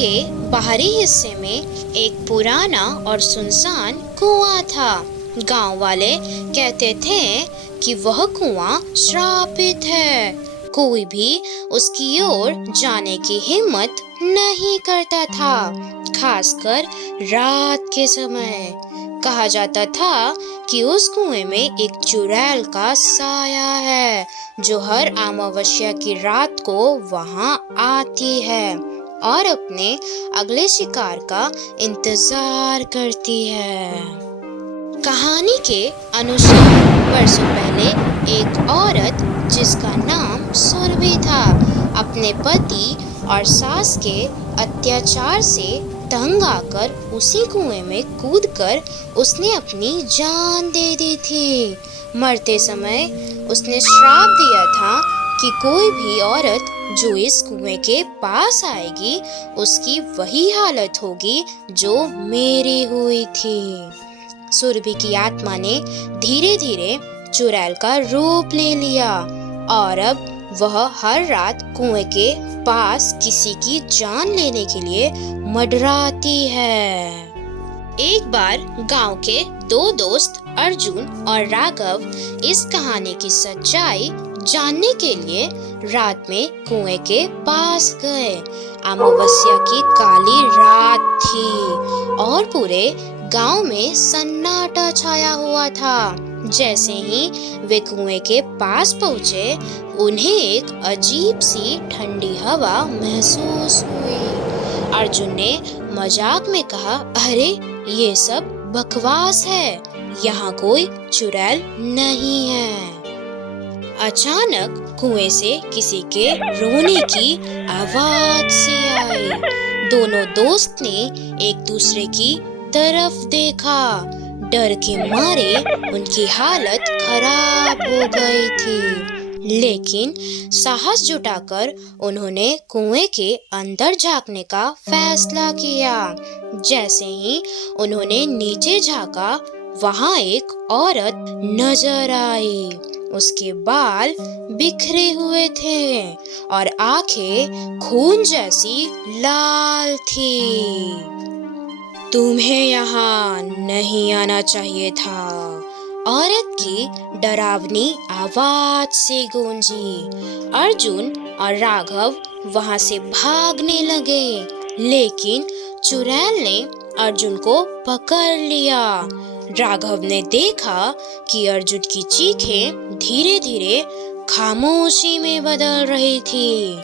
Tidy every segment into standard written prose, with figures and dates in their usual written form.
के बाहरी हिस्से में एक पुराना और सुनसान कुआं था। गांव वाले कहते थे कि वह कुआं श्रापित है। कोई भी उसकी ओर जाने की हिम्मत नहीं करता था, खासकर रात के समय। कहा जाता था कि उस कुएं में एक चुड़ैल का साया है जो हर अमावस्या की रात को वहां आती है और अपने अगले शिकार का इंतजार करती है। कहानी के अनुसार वर्षों पहले एक औरत जिसका नाम सुरभि था, अपने पति और सास के अत्याचार से तंग आकर उसी कुएं में कूदकर उसने अपनी जान दे दी थी। मरते समय उसने श्राप दिया था कि कोई भी औरत जो इस कुएं के पास आएगी उसकी वही हालत होगी जो मेरी हुई थी। सुरभि की आत्मा ने धीरे धीरे चुड़ैल का रूप ले लिया और अब वह हर रात कुएं के पास किसी की जान लेने के लिए मंडराती है। एक बार गांव के दो दोस्त अर्जुन और राघव इस कहानी की सच्चाई जानने के लिए रात में कुएं के पास गए। अमावस्या की काली रात थी और पूरे गांव में सन्नाटा छाया हुआ था। जैसे ही वे कुएं के पास पहुंचे, उन्हें एक अजीब सी ठंडी हवा महसूस हुई। अर्जुन ने मजाक में कहा, अरे ये सब बकवास है, यहाँ कोई चुड़ैल नहीं है। अचानक कुएं से किसी के रोने की आवाज सी आई। दोनों दोस्त ने एक दूसरे की तरफ देखा। डर के मारे उनकी हालत खराब हो गई थी, लेकिन साहस जुटाकर उन्होंने कुएं के अंदर झांकने का फैसला किया। जैसे ही उन्होंने नीचे झांका, वहां एक औरत नजर आई। उसके बाल बिखरे हुए थे और आंखें खून जैसी लाल थी। तुम्हें यहाँ नहीं आना चाहिए था, औरत की डरावनी आवाज से गूंजी। अर्जुन और राघव वहां से भागने लगे, लेकिन चुड़ैल ने अर्जुन को पकड़ लिया। राघव ने देखा कि अर्जुन की चीखें धीरे धीरे खामोशी में बदल रही थी।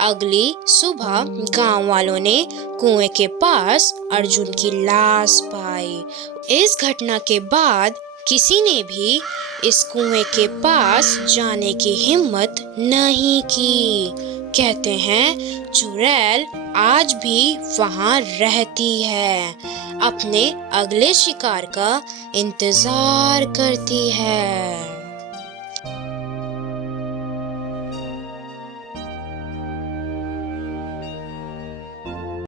अगली सुबह गांव वालों ने कुएं के पास अर्जुन की लाश पाई। इस घटना के बाद किसी ने भी इस कुएं के पास जाने की हिम्मत नहीं की। कहते हैं चुड़ैल आज भी वहां रहती है, अपने अगले शिकार का इंतजार करती है।